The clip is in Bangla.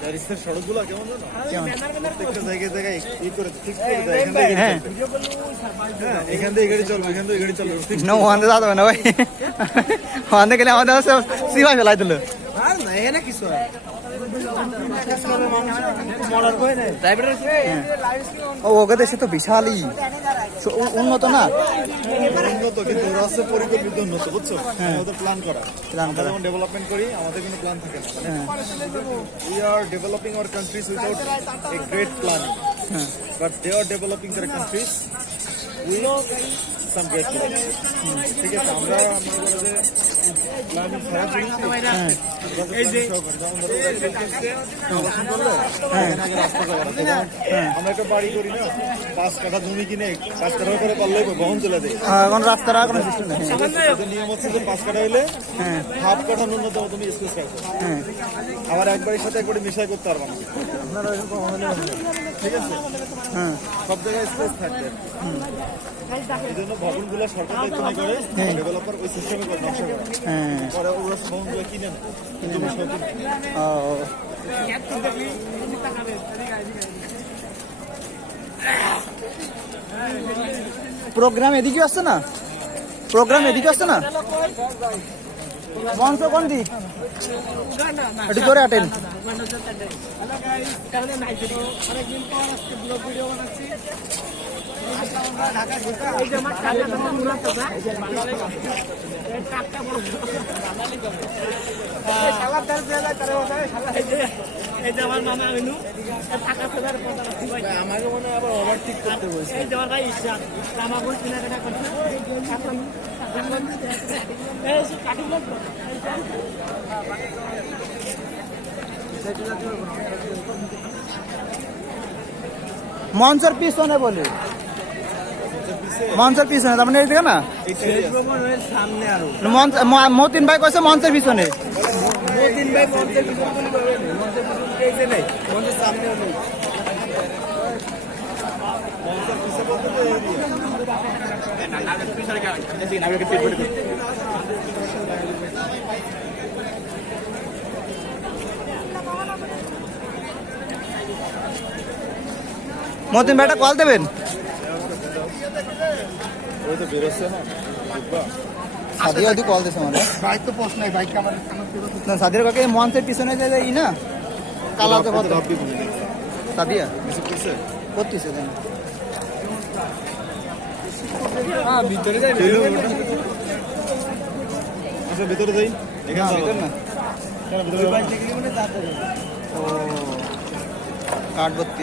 প্যারিসের সড়কগুলো কেমন জানো? প্রত্যেকটা জায়গায় জায়গায় ই করে ফিক্স করে দেয়, এখান থেকে গাড়ি চলবে। হ্যাঁ, এখান থেকে গাড়ি চলবে, এখান থেকে গাড়ি চলবে। না ওখানে যাওয়া যাবে না ভাই, ওখানে গেলে আমাদের সিমাই ফেলাই দিল। আর না এখানে কিছু হয় ওকে দেশে তো বিশালই উন্নত না, উন্নত, কিন্তু ওরা আছে পরিকল্পিত উন্নত, বুঝছো? ওদের প্ল্যান করা। আমরা যেমন ডেভেলপমেন্ট করি, আমাদের কোনো প্ল্যান থাকে না। We are developing our countries without a great planning, but they are developing their countries with some great planning. ঠিক আছে, আমরা মনে করো যে প্ল্যানিং ছাড়া চলছি, আমরা একটা বাড়ি করি না, 5 কাঠা জমি কিনে 5 কাঠা করে পারলে বহন চলে দেয়। এখন রাস্তাটা কোনো সিস্টেম নেই। ওদের নিয়ম হচ্ছে যে 5 কাঠা হলে হাফ কাঠা ন্যূনতম তুমি স্পেস রাখো, আবার একবারের সাথে একবারে মিশাই করতে পারবা না। ঠিক আছে, সব জায়গায় স্পেস থাকবে। এই জন্য ভবনগুলো সরকার দায়িত্ব নিয়ে করে, ডেভেলপার ওই সিস্টেমে করে নকশা করে, পরে ওরা ভবনগুলো কিনে না, জমি সহ কিনে। প্রোগ্রাম এদিকে আসছে না, প্রোগ্রাম এদিকে আসছে না, মঞ্চ কোন দিক একটু জোরে আটেন। আমাকে মনে হয় আবার ওভারটেক করতে বলছে। মঞ্চের পিছনে বলে, মঞ্চের পিছনে, তার মানে এইদিকে না, সামনে আরো মতিন ভাই কইছে মঞ্চের পিছনে। মতিন ভাই মঞ্চের পিছনে মঞ্চের পিছনে নেই, মঞ্চের সামনেও নেই। মঞ্চের পিছনে বলতে তো মতিন ভাইটা কল দেবেন। ওই তো বেরোচ্ছে না, সাদিয়া ওদি কল দিছে মানে বাইক তো পোস্ট নাই, বাইক আমার না, সাদিয়ার কাকে মঞ্চের পিছনে যে ই না কালাতে কত ভাববি বলি সাদিয়া কিছু করছে। করতেছে কেন? ভিতরে যাই, আচ্ছা ভিতরে যাই, এখানে ভিতর না, ভিতরে ও কার্ড